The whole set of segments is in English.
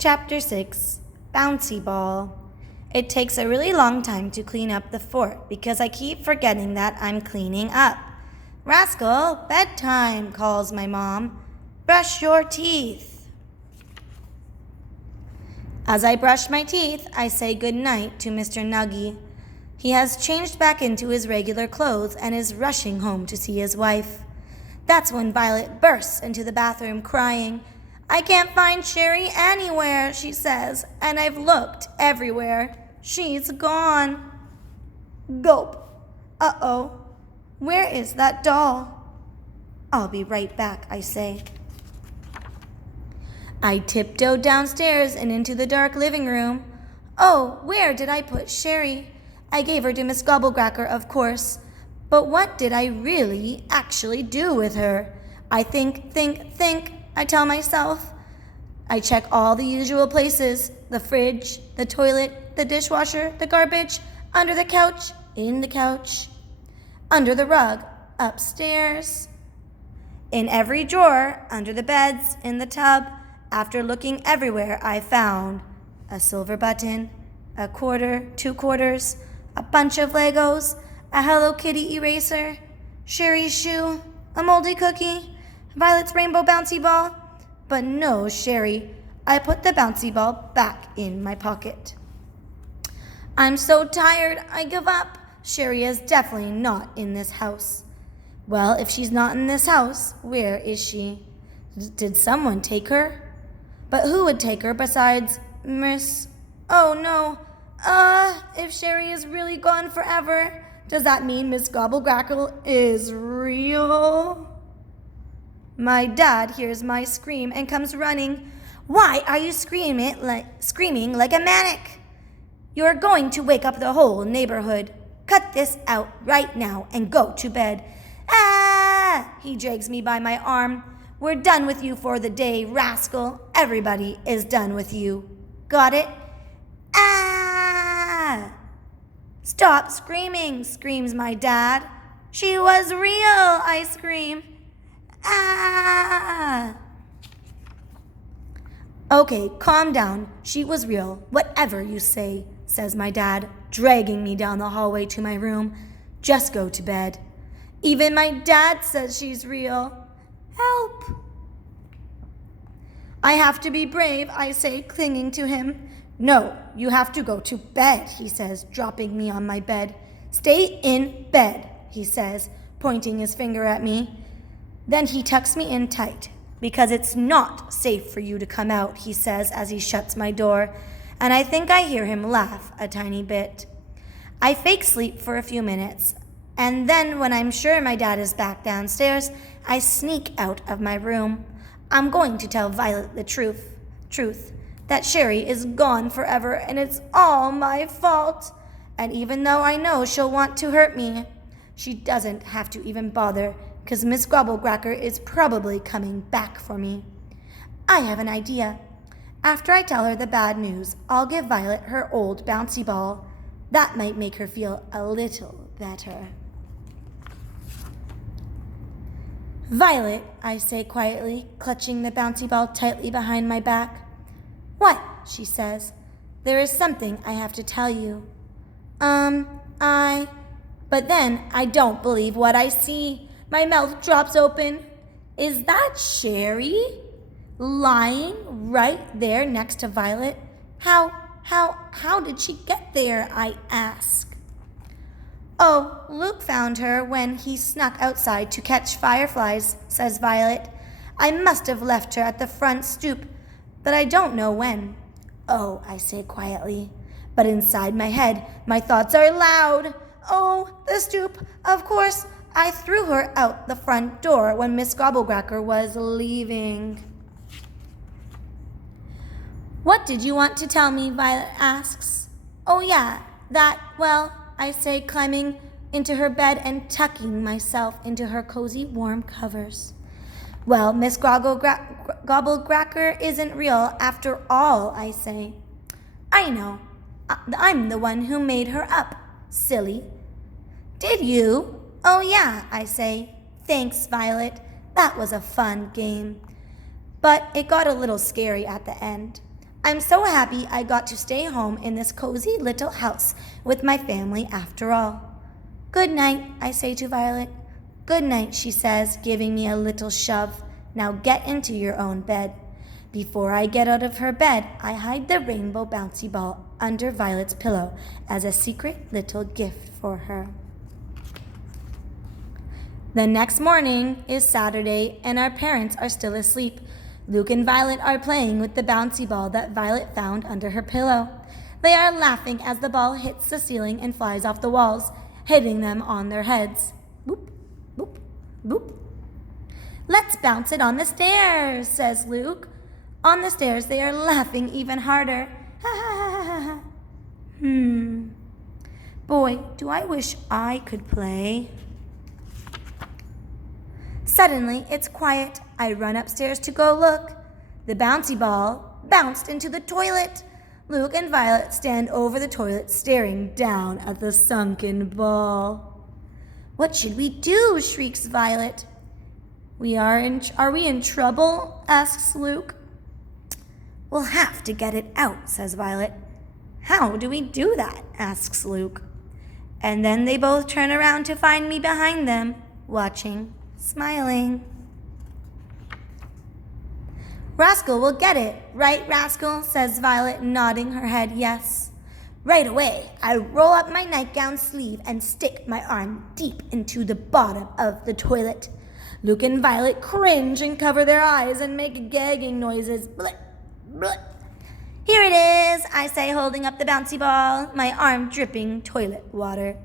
Chapter 6, Bouncy Ball. It takes a really long time to clean up the fort because I keep forgetting that I'm cleaning up. Rascal, bedtime, calls my mom. Brush your teeth. As I brush my teeth, I say good night to Mr. Nuggy. He has changed back into his regular clothes and is rushing home to see his wife. That's when Violet bursts into the bathroom crying. "I can't find Sherry anywhere," she says, "and I've looked everywhere. She's gone." Gulp. Uh-oh. Where is that doll? "I'll be right back," I say. I tiptoe downstairs and into the dark living room. Oh, where did I put Sherry? I gave her to Miss Gobblecracker, of course. But what did I really actually do with her? I think, I tell myself. I check all the usual places: the fridge, the toilet, the dishwasher, the garbage, under the couch, in the couch, under the rug, upstairs, in every drawer, under the beds, in the tub. After looking everywhere, I found a silver button, a quarter, 2 quarters, a bunch of Legos, a Hello Kitty eraser, Sherry's shoe, a moldy cookie, Violet's rainbow bouncy ball, but no Sherry. I put the bouncy ball back in my pocket. I'm so tired, I give up. Sherry is definitely not in this house. Well, if she's not in this house, where is she? Did someone take her? But who would take her besides Miss... Oh no, if Sherry is really gone forever, does that mean Miss Gobblecracker is real? My dad hears my scream and comes running. "Why are you screaming like a maniac? You're going to wake up the whole neighborhood. Cut this out right now and go to bed." "Ah!" He drags me by my arm. "We're done with you for the day, rascal. Everybody is done with you. Got it?" "Ah!" "Stop screaming," screams my dad. "She was real," I scream. "Ah!" "Okay, calm down. She was real, whatever you say," says my dad, dragging me down the hallway to my room. "Just go to bed." "Even my dad says she's real. Help." "I have to be brave," I say, clinging to him. "No, you have to go to bed," he says, dropping me on my bed. "Stay in bed," he says, pointing his finger at me. Then he tucks me in tight. "Because it's not safe for you to come out," he says as he shuts my door, and I think I hear him laugh a tiny bit. I fake sleep for a few minutes, and then when I'm sure my dad is back downstairs, I sneak out of my room. I'm going to tell Violet the truth, that Sherry is gone forever and it's all my fault. And even though I know she'll want to hurt me, she doesn't have to even bother, because Miss Gobblecracker is probably coming back for me. I have an idea. After I tell her the bad news, I'll give Violet her old bouncy ball. That might make her feel a little better. "Violet," I say quietly, clutching the bouncy ball tightly behind my back. "What?" she says. "There is something I have to tell you." But then I don't believe what I see. My mouth drops open. Is that Sherry? Lying right there next to Violet? How did she get there, I ask. "Oh, Luke found her when he snuck outside to catch fireflies," says Violet. "I must have left her at the front stoop, but I don't know when." "Oh," I say quietly, but inside my head, my thoughts are loud. "Oh, the stoop, of course. I threw her out the front door when Miss Gobblecracker was leaving." "What did you want to tell me?" Violet asks. "Oh yeah, well," I say, climbing into her bed and tucking myself into her cozy warm covers. "Well, Miss Gobblecracker isn't real after all," I say. "I know. I'm the one who made her up, silly." "Did you?" "Oh yeah," I say. "Thanks, Violet. That was a fun game. But it got a little scary at the end. I'm so happy I got to stay home in this cozy little house with my family after all. Good night, I say to Violet. Good night, she says, giving me a little shove. Now get into your own bed. Before I get out of her bed, I hide the rainbow bouncy ball under Violet's pillow as a secret little gift for her. The next morning is Saturday, and our parents are still asleep. Luke and Violet are playing with the bouncy ball that Violet found under her pillow. They are laughing as the ball hits the ceiling and flies off the walls, hitting them on their heads. Boop, boop, boop. Let's bounce it on the stairs, says Luke. On the stairs, they are laughing even harder. Ha ha ha ha ha. Boy, do I wish I could play. Suddenly, it's quiet. I run upstairs to go look. The bouncy ball bounced into the toilet. Luke and Violet stand over the toilet, staring down at the sunken ball. What should we do? Shrieks Violet. Are we in trouble? Asks Luke. We'll have to get it out, says Violet. How do we do that? Asks Luke. And then they both turn around to find me behind them, watching, smiling. Rascal will get it, right, Rascal? Says Violet, nodding her head yes. Right away, I roll up my nightgown sleeve and stick my arm deep into the bottom of the toilet. Luke and Violet cringe and cover their eyes and make gagging noises. Blip, blip. Here it is, I say, holding up the bouncy ball, my arm dripping toilet water.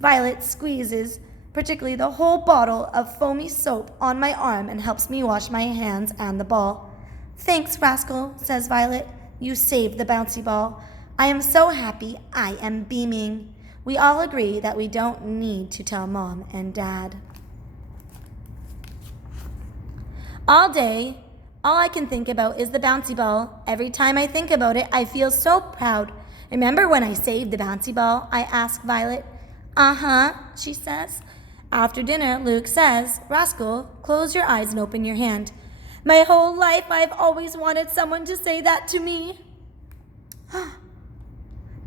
Violet squeezes particularly the whole bottle of foamy soap on my arm and helps me wash my hands and the ball. Thanks, Rascal, says Violet. You saved the bouncy ball. I am so happy, I am beaming. We all agree that we don't need to tell Mom and Dad. All day, all I can think about is the bouncy ball. Every time I think about it, I feel so proud. Remember when I saved the bouncy ball? I ask Violet. Uh-huh, she says. After dinner, Luke says, Rascal, close your eyes and open your hand. My whole life, I've always wanted someone to say that to me.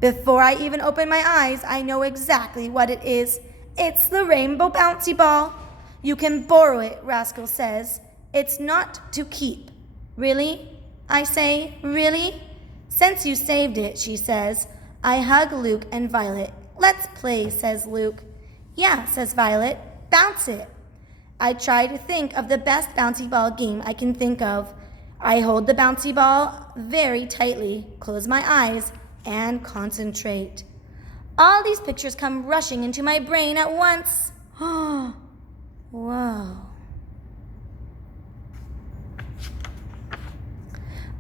Before I even open my eyes, I know exactly what it is. It's the rainbow bouncy ball. You can borrow it, Rascal says. It's not to keep. Really? I say, really? Since you saved it, she says. I hug Luke and Violet. Let's play, says Luke. Yeah, says Violet. Bounce it. I try to think of the best bouncy ball game I can think of. I hold the bouncy ball very tightly, close my eyes, and concentrate. All these pictures come rushing into my brain at once. Whoa.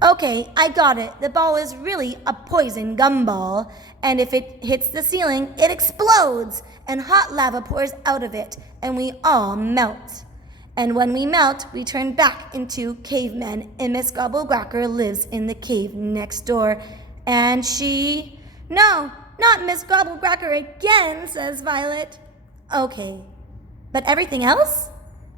Okay, I got it. The ball is really a poison gumball, and if it hits the ceiling, it explodes, and hot lava pours out of it, and we all melt. And when we melt, we turn back into cavemen, and Miss Gobblecracker lives in the cave next door, and she... No, not Miss Gobblecracker again, says Violet. Okay, but everything else?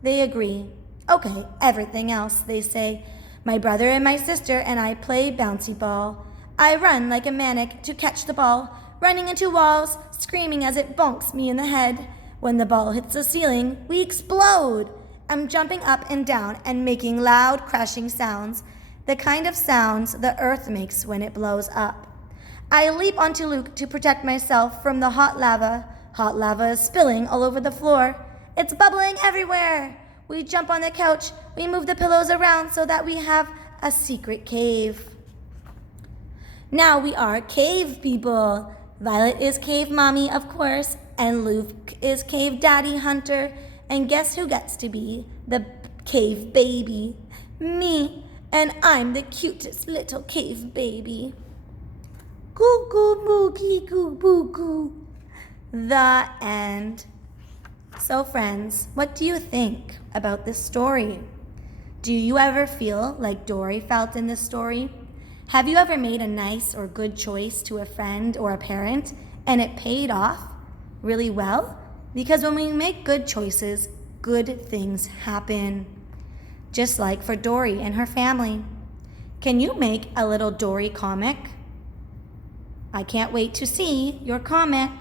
They agree. Okay, everything else, they say. My brother and my sister and I play bouncy ball. I run like a maniac to catch the ball, running into walls, screaming as it bonks me in the head. When the ball hits the ceiling, we explode. I'm jumping up and down and making loud crashing sounds, the kind of sounds the earth makes when it blows up. I leap onto Luke to protect myself from the hot lava. Hot lava is spilling all over the floor. It's bubbling everywhere. We jump on the couch. We move the pillows around so that we have a secret cave. Now we are cave people. Violet is cave mommy, of course, and Luke is cave daddy hunter. And guess who gets to be the cave baby? Me, and I'm the cutest little cave baby. Goo goo moogie goo boo goo. The end. So friends, what do you think about this story? Do you ever feel like Dory felt in this story? Have you ever made a nice or good choice to a friend or a parent and it paid off really well? Because when we make good choices, good things happen. Just like for Dory and her family. Can you make a little Dory comic? I can't wait to see your comic.